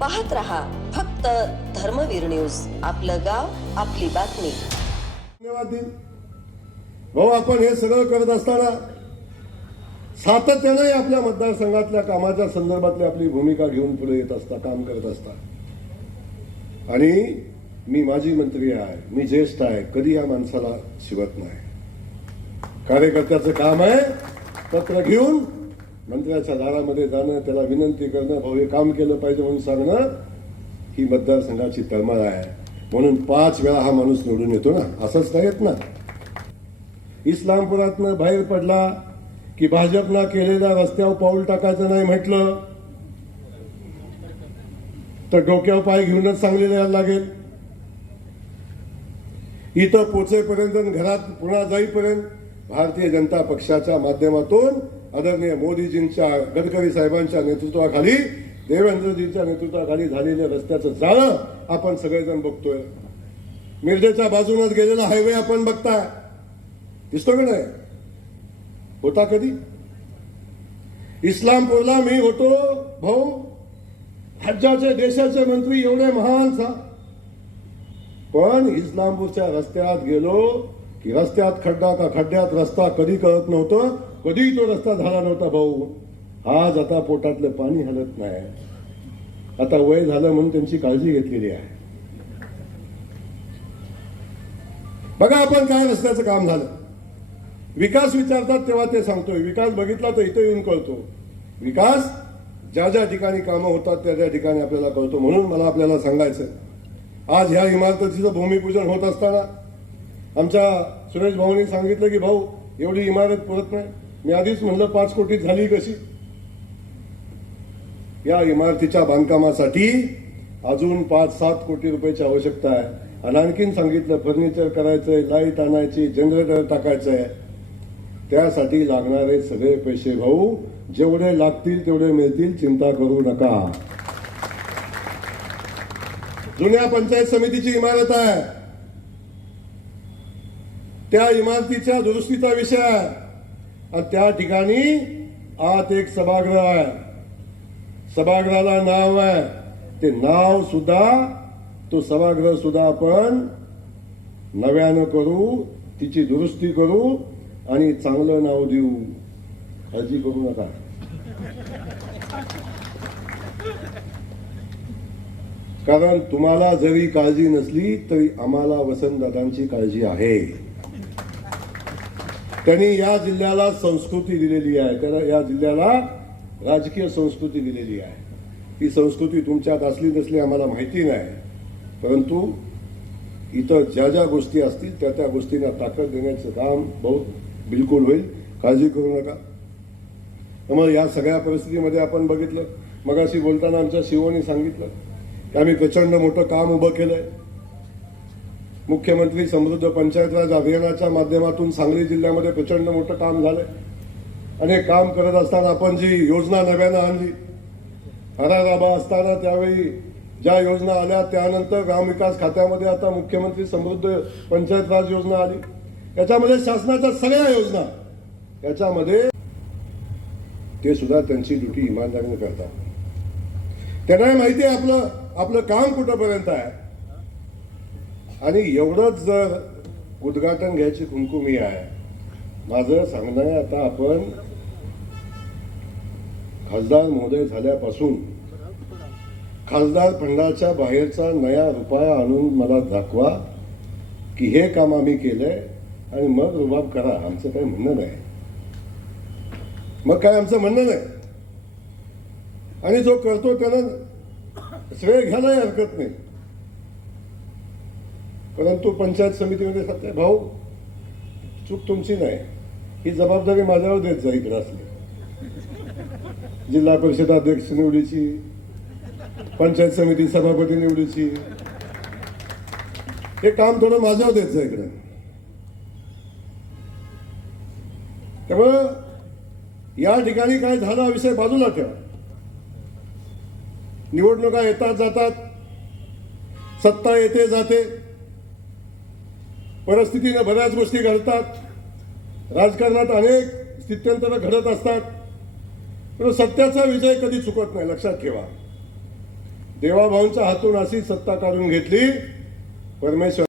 पाहत रहा फक्त धर्मवीर न्यूज. आपलं गाव आपली बातमी. धन्यवाद भाऊ. आपण हे सगळं करत असताना सातत्याने आपल्या मतदारसंघातल्या कामाच्या संदर्भातली आपली भूमिका घेऊन पुढे येत असता, काम करत असता. आणि मी माजी मंत्री आहे, मी ज्येष्ठ आहे, कधी या माणसाला शिवत नाही. कार्यकर्त्याचं काम आहे पत्र घेऊन मंत्र्याच्या दारामध्ये जाणं, त्याला विनंती करणं, भाऊ हे काम केलं पाहिजे म्हणून सांगणं, ही मतदारसंघाची तळमळ आहे. म्हणून 5 वेळा हा माणूस निवडून येतो ना, असंच नाही येत ना. इस्लामपुरातनं बाहेर पडला की भाजपनं केलेल्या रस्त्यावर पाऊल टाकायचं नाही म्हटलं तर डोक्यावर पाय घेऊनच सांगलीला यायला लागेल. इथं पोचेपर्यंत, घरात पुन्हा जाईपर्यंत भारतीय जनता पक्षाच्या माध्यमातून आदरणीय मोदीजींच्या, गडकरी साहेबांच्या नेतृत्वाखाली, देवेंद्रजींच्या नेतृत्वाखाली झालेल्या रस्त्याचं जाळं आपण सगळेजण बघतोय. मिरजेच्या बाजूनच गेलेला हायवे आपण बघताय, दिसतो की नाही? होता कधी? इस्लामपूरला मी होतो भाऊ, राज्याचे देशाचे मंत्री एवढे महान पण इस्लामपूरच्या रस्त्यात गेलो की रस्त्यात खड्डा का खड्ड्यात रस्ता कधी कळत नव्हतं, कधी तो रस्ता झाला नव्हता भाऊ. आज आता पोटातलं पाणी हलत नाही. आता वय झालं म्हणून त्यांची काळजी घेतलेली आहे. बघा आपण काय रस्त्याचं काम झालं. विकास विचारतात तेव्हा ते सांगतोय, विकास बघितला तर इथे येऊन कळतो. विकास ज्या ज्या ठिकाणी कामं होतात त्या त्या ठिकाणी आपल्याला कळतो. म्हणून मला आपल्याला सांगायचं, आज ह्या इमारतीचं भूमिपूजन होत असताना आमच्या सुरेश भाऊंनी सांगितलं की भाऊ एवढी इमारत पुरत नाही. मी आधीच म्हणलं 5 कोटीत झाली कशी. या इमारतीच्या बांधकामासाठी अजून 5-7 कोटी रुपयाची आवश्यकता आहे. आणि आणखीन सांगितलं फर्निचर करायचंय, लाईट आणायची, जनरेटर टाकायचंय. त्यासाठी लागणारे सगळे पैसे भाऊ जेवढे लागतील तेवढे मिळतील, चिंता करू नका. जुन्या पंचायत समितीची इमारत आहे, त्या इमारतीच्या दुरुस्तीचा विषय आहे. आणि त्या ठिकाणी आत एक सभागृह आहे, सभागृहाला नाव आहे. ते नाव सुद्धा, तो सभागृह सुद्धा आपण नव्यानं करू, तिची दुरुस्ती करू आणि चांगलं नाव देऊ. काळजी करू नका. कारण तुम्हाला जरी काळजी नसली तरी आम्हाला वसंतदादांची काळजी आहे. त्यांनी या जिल्ह्याला संस्कृती दिलेली आहे, त्याला या जिल्ह्याला राजकीय संस्कृती दिलेली आहे. ती संस्कृती तुमच्यात असली नसली आम्हाला माहिती नाही, परंतु इथं ज्या ज्या गोष्टी असतील त्या त्या गोष्टींना ताकद देण्याचं काम बहुत बिलकुल होईल. काळजी करू नका. त्यामुळे या सगळ्या परिस्थितीमध्ये आपण बघितलं, मगाशी बोलताना आमच्या शिवोनी सांगितलं की आम्ही प्रचंड मोठं काम उभं केलंय. मुख्यमंत्री समृद्ध पंचायत राज अभियानाच्या माध्यमातून सांगली जिल्ह्यामध्ये प्रचंड मोठं काम झालंय. आणि हे काम करत असताना आपण जी योजना नव्यानं आणली, हराराबा असताना त्यावेळी ज्या योजना आल्या, त्यानंतर ग्रामविकास खात्यामध्ये आता मुख्यमंत्री समृद्ध पंचायत राज योजना आली. याच्यामध्ये शासनाच्या सगळ्या योजना, याच्यामध्ये ते सुद्धा त्यांची ड्युटी इमानदारीने करतात. त्यांना माहिती आहे आपलं काम कुठंपर्यंत आहे. आणि एवढंच जर उद्घाटन घ्यायची खुमखुमी आहे. माझं सांगणं आहे, आता आपण खासदार महोदय झाल्यापासून खासदार फंडाच्या बाहेरचा नया रुपया आणून मला दाखवा की हे काम आम्ही केलंय आणि मग रुबाब करा. आमचं काही म्हणणं नाही, मग काय आमचं म्हणणं नाही. आणि जो करतो त्याला श्रेय घ्यायलाही हरकत नाही. परंतु पंचायत समितीमध्ये सत्य भाऊ, चूक तुमची नाही, ही जबाबदारी माझ्यावर देत जा. इकडे असली जिल्हा परिषद अध्यक्ष निवडीची, पंचायत समिती सभापती निवडीची, हे काम थोडं माझ्यावर देत जा इकडे. त्यामुळं या ठिकाणी काय झाला विषय बाजूला ठेवा. निवडणुका येतात जातात, सत्ता येते जाते, परिस्थितीने बऱ्याच गोष्टी घडतात. राजकारणात अनेक स्थित्यंतर घडत असतात, पण सत्याचा विजय कधी चुकत नाही, लक्षात ठेवा. देवाभाऊंच्या हातून अशी सत्ता काढून घेतली. परमेश्वर